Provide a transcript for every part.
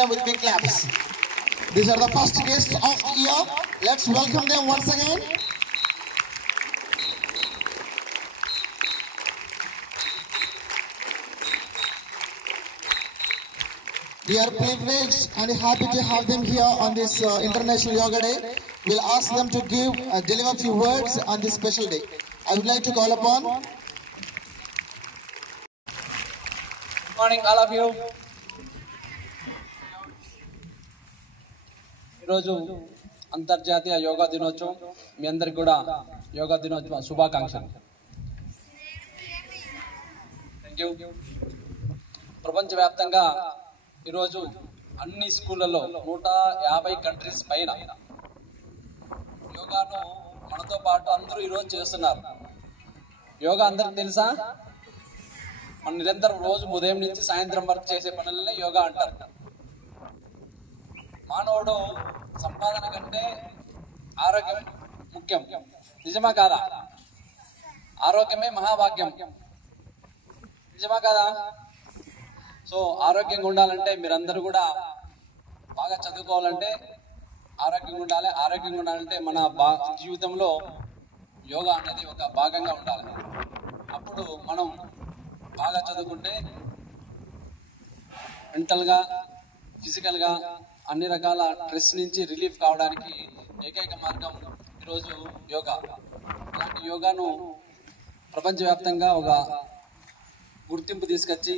them with big claps. These are the first guests of the year. Let's welcome them once again. We are privileged and happy to have them here on this International Yoga Day. We'll ask them to deliver a few words on this special day. I would like to call upon. Good morning, all of you. ఈరోజు అంతర్జాతీయ యోగా దినోత్సవం. మీ అందరికి కూడా యోగా దినోత్సవ శుభాకాంక్షలు. Thank you. ప్రపంచవ్యాప్తంగా ఈరోజు అన్ని స్కూళ్ళల్లో 150 కంట్రీస్ పైన యోగాను మనతో పాటు అందరూ ఈరోజు చేస్తున్నారు. యోగా అందరికి తెలుసా? మన నిరంతరం రోజు ఉదయం నుంచి సాయంత్రం వరకు చేసే పనులనే యోగా అంటారు. మానవుడు సంపాదన కంటే ఆరోగ్యం ముఖ్యం. నిజమా కాదా? ఆరోగ్యమే మహాభాగ్యం. నిజమా కాదా? సో ఆరోగ్యంగా ఉండాలంటే మీరందరూ కూడా బాగా చదువుకోవాలంటే ఆరోగ్యంగా ఉండాలి. ఆరోగ్యంగా ఉండాలంటే మన జీవితంలో యోగా అనేది ఒక భాగంగా ఉండాలి. అప్పుడు మనం బాగా చదువుకుంటే మెంటల్గా, ఫిజికల్గా అన్ని రకాల స్ట్రెస్ నుంచి రిలీఫ్ కావడానికి ఏకైక మార్గం ఈరోజు యోగా. అలాంటి యోగాను ప్రపంచవ్యాప్తంగా ఒక గుర్తింపు తీసుకొచ్చి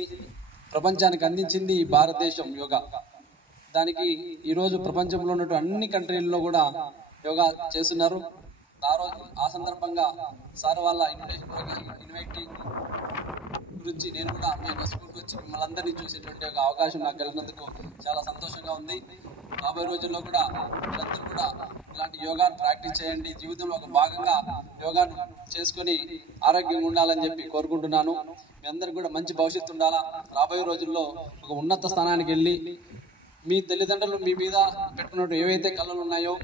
ప్రపంచానికి అందించింది ఈ భారతదేశం యోగా. దానికి ఈరోజు ప్రపంచంలో ఉన్నటువంటి అన్ని కంట్రీల్లో కూడా యోగా చేస్తున్నారు. ఆ సందర్భంగా సార్ వాళ్ళ ఇన్వైట్ గురించి నేను కూడా మీ యొక్క స్కూల్కి వచ్చి మిమ్మల్ని అందరినీ చూసేటువంటి ఒక అవకాశం నాకు కలిగినందుకు చాలా సంతోషంగా ఉంది. రాబోయే రోజుల్లో కూడా మీరందరూ కూడా ఇలాంటి యోగాను ప్రాక్టీస్ చేయండి. జీవితంలో ఒక భాగంగా యోగాను చేసుకొని ఆరోగ్యంగా ఉండాలని చెప్పి కోరుకుంటున్నాను. మీ అందరికి కూడా మంచి భవిష్యత్తు ఉండాలా. రాబోయే రోజుల్లో ఒక ఉన్నత స్థానానికి వెళ్ళి మీ తల్లిదండ్రులు మీ మీద పెట్టుకున్నట్టు ఏవైతే కళలు ఉన్నాయో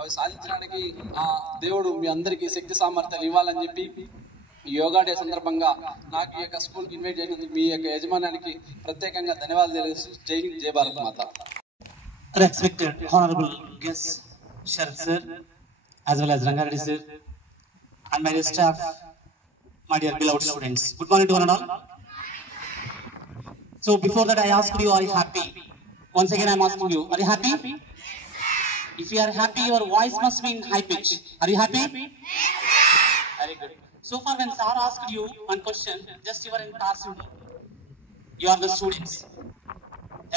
అవి సాధించడానికి ఆ దేవుడు మీ అందరికీ శక్తి సామర్థ్యాలు ఇవ్వాలని చెప్పి యోగా డే సందర్భంగా నాకు ఈ యొక్క స్కూల్కి ఇన్వైట్ చేసినందుకు మీ యొక్క యజమానానికి ప్రత్యేకంగా ధన్యవాదాలు తెలియజేస్తూ జై హింద్, జై భారత్ మాత. Respected honorable guests, Sharad sir, as well as Rangareddy sir, and my dear staff, my dear beloved students. Good morning to one and all. So before that, I asked you, are you happy? Once again, I am asking you, are you happy? If you are happy, your voice must be in high pitch. Are you happy? Very good. So far, when sir asked you one question, just you are in classroom. You are the students.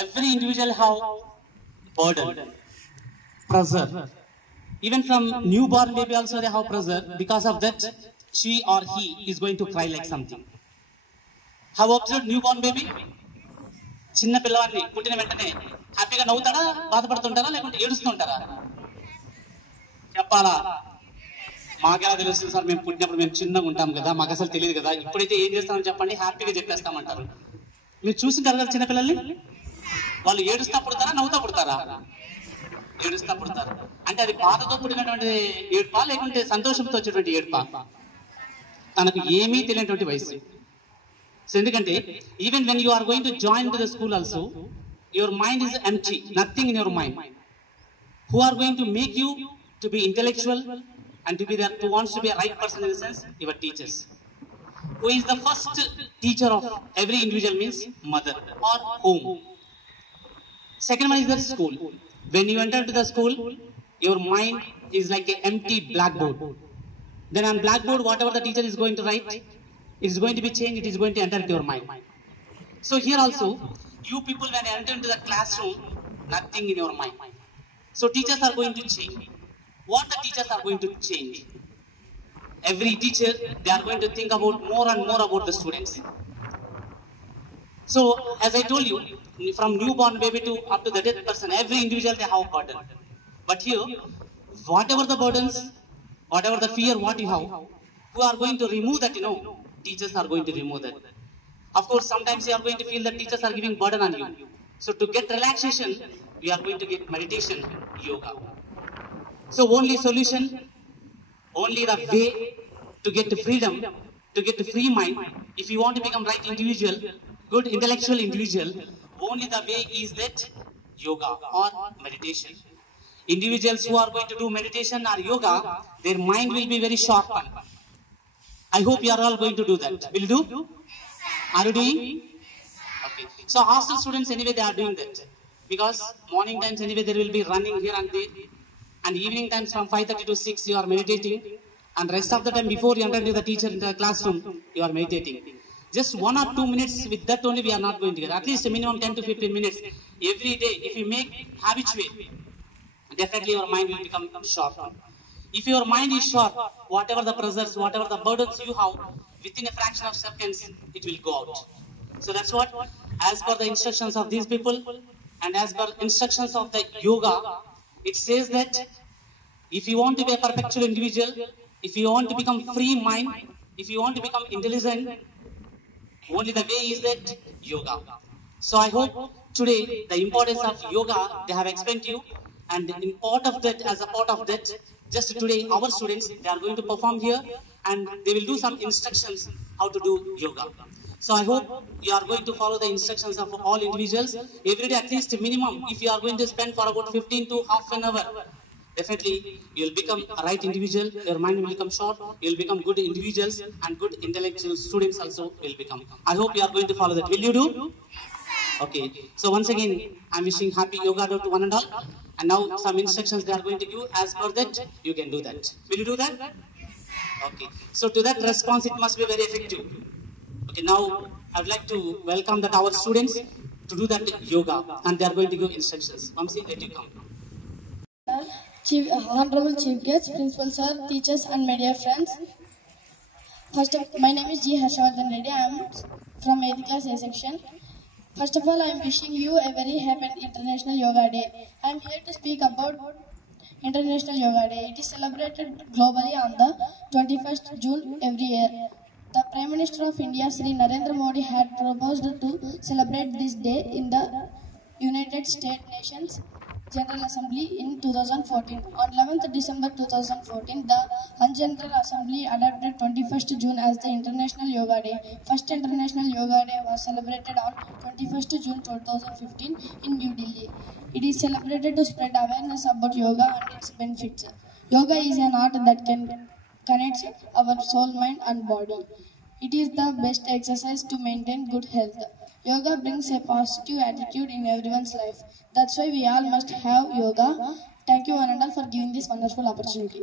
Every individual have burden, pressure. Even from newborn baby also they have pressure. Because of that, she or he is going to cry like something. Have observed newborn baby? చిన్న పిల్లవాడిని పుట్టిన వెంటనే హ్యాపీగా నవ్వుతాడా, బాధపడుతుంటారా, లేకుంటే ఏడుస్తుంటారా? చెప్పాలా? మాకెలా తెలుస్తుంది sir, మేము పుట్టినప్పుడు మేము చిన్నగా ఉంటాం కదా, మాకు అసలు తెలియదు కదా. ఇప్పుడైతే ఏం చేస్తామని చెప్పండి, హ్యాపీగా చెప్పేస్తామంటారు. మీరు చూసింటారు కదా చిన్నపిల్లల్ని, వాళ్ళు ఏడుస్తా పుడతారా, నవ్వుతా పుడతారా? ఏడుస్తా పుడతారు. అంటే అది బాధతో పుట్టినటువంటి ఏడుపా, లేకుంటే సంతోషంతో వచ్చేటువంటి ఏడుపా? తనకు ఏమీ తెలియనటువంటి వయసు. సో ఎందుకంటే even when you are going to join to the school also, your mind is empty, nothing in your mind. Who are going to make you to be intellectual and to be there, to wants to be a right person in the sense, your teachers. Who is the first teacher of every individual means mother or home. Second one is the school. When you enter to the school, your mind is like an empty blackboard. Then on blackboard, whatever the teacher is going to write, it is going to be changed, it is going to enter into your mind. So here also, you people when you enter into the classroom, nothing in your mind. So teachers are going to change. What the teachers are going to change? Every teacher, they are going to think about more and more about the students. So, as I told you, from newborn baby to up to the dead person, every individual they have a burden. But here, whatever the burdens, whatever the fear, what you have, who are going to remove that, teachers are going to remove that. Of course, sometimes you are going to feel that teachers are giving burden on you. So, to get relaxation, you are going to get meditation, yoga. So only solution, only the way to get to freedom, to get to free mind. If you want to become right individual, good intellectual individual, only the way is that yoga or meditation. Individuals who are going to do meditation or yoga, their mind will be very sharpened. I hope you are all going to do that. Will you do? Are you doing? Okay. So hostel students anyway they are doing that. Because morning times anyway there will be running here and there. And evening times from 5:30 to 6 you are meditating. And rest of the time before you enter into the teacher into the classroom, you are meditating. Just 1 or 2 minutes, with that only we are not going to get. At least a minimum 10 to 15 minutes every day. If you make habitual, definitely your mind will become sharp. If your mind is sharp, whatever the pressures, whatever the burdens you have, within a fraction of seconds, it will go out. So that's what, as per the instructions of these people, and as per instructions of the yoga, it says that if you want to be a perpetual individual, if you want to become free mind, if you want to become intelligent, only the way is that yoga. So I hope today the importance of yoga they have explained to you, and in part of that, as a part of that, just today our students they are going to perform here, and they will do some instructions how to do yoga. So I hope you are going to follow the instructions of all individuals every day, at least minimum. If you are going to spend for about 15 to half an hour, definitely you will become a right individual. Your mind will become sharp. You will become good individuals, and good intellectual students also will become. I hope you are going to follow that. Will you do? Okay. So once again, I am wishing happy yoga day to one and all. And now some instructions they are going to give. As per that, you can do that. Will you do that? Okay. So to that response, it must be very effective. Okay. Now I would like to welcome that our students to do that yoga, and they are going to give instructions. Vamsi, let you come. Honorable Chief Guests, Principal Sir, teachers and media friends. First, my name is G. Harshavardhan Reddy. I am from 8th class A section. First of all, I am wishing you a very happy International Yoga Day. I am here to speak about International Yoga Day. It is celebrated globally on the 21st June every year. The Prime Minister of India, Sri Narendra Modi, had proposed to celebrate this day in the United Nations General Assembly in 2014. On 11th December 2014, the General Assembly adopted 21st June as the International Yoga Day. First International Yoga Day was celebrated on 21st June 2015 in New Delhi. It is celebrated to spread awareness about yoga and its benefits. Yoga is an art that can connect our soul, mind and body. It is the best exercise to maintain good health. Yoga brings a positive attitude in everyone's life. That's why we all must have yoga. Thank you, Ananda, for giving this wonderful opportunity.